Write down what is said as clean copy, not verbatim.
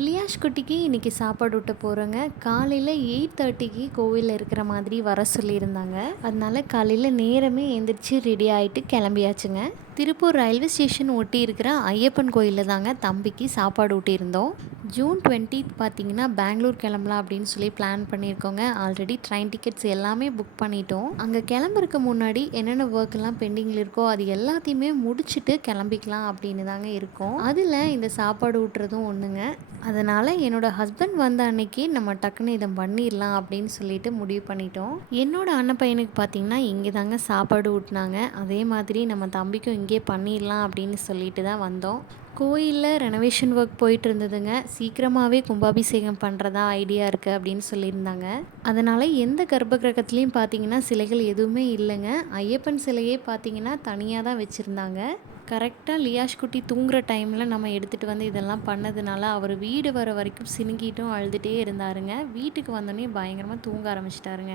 லியாஷ் குட்டிக்கு இன்றைக்கி சாப்பாடு ஊட்ட போகிறோங்க. காலையில் 8:30க்கு கோவிலில் இருக்கிற மாதிரி வர சொல்லியிருந்தாங்க. அதனால காலையில் நேரமே எழுந்திரிச்சு ரெடி ஆகிட்டு கிளம்பியாச்சுங்க. திருப்பூர் ரயில்வே ஸ்டேஷன் ஒட்டி இருக்கிற ஐயப்பன் கோயிலில் தாங்க தம்பிக்கு சாப்பாடு ஊட்டியிருந்தோம். ஜூன் 20 பார்த்தீங்கன்னா பெங்களூர் கிளம்பலாம் அப்படின்னு சொல்லி பிளான் பண்ணியிருக்கோங்க. ஆல்ரெடி ட்ரெயின் டிக்கெட்ஸ் எல்லாமே புக் பண்ணிட்டோம். அங்கே கிளம்புறதுக்கு முன்னாடி என்னென்ன ஒர்க்கெல்லாம் பெண்டிங்கில் இருக்கோ அது எல்லாத்தையுமே முடிச்சுட்டு கிளம்பிக்கலாம் அப்படின்னு தாங்க இருக்கோம். அதில் இந்த சாப்பாடு ஊட்டுறதும் ஒன்றுங்க. அதனால் என்னோடய ஹஸ்பண்ட் வந்த அன்னைக்கு நம்ம டக்குன்னு இதை பண்ணிடலாம் அப்படின்னு சொல்லிட்டு முடிவு பண்ணிட்டோம். என்னோடய அண்ணன் பையனுக்கு பார்த்திங்கன்னா இங்கே தாங்க சாப்பாடு ஊட்டினாங்க. அதே மாதிரி நம்ம தம்பிக்கும் இங்கே பண்ணிடலாம் அப்படின்னு சொல்லிட்டு தான் வந்தோம். கோயிலில் ரெனோவேஷன் ஒர்க் போயிட்டு இருந்ததுங்க. சீக்கிரமாகவே கும்பாபிஷேகம் பண்ணுறதா ஐடியா இருக்குது அப்படின்னு சொல்லியிருந்தாங்க. அதனால் எந்த கர்ப்ப கிரகத்துலேயும் பார்த்திங்கன்னா சிலைகள் எதுவுமே இல்லைங்க. ஐயப்பன் சிலையே பார்த்திங்கன்னா தனியாக தான் வச்சுருந்தாங்க. கரெக்டாக லியாஷ் குட்டி தூங்குகிற டைமில் நம்ம எடுத்துகிட்டு வந்து இதெல்லாம் பண்ணதுனால அவர் வீடு வர வரைக்கும் சினுங்கிட்டும் அழுதுகிட்டே இருந்தாருங்க. வீட்டுக்கு வந்தோடனே பயங்கரமாக தூங்க ஆரம்பிச்சிட்டாருங்க.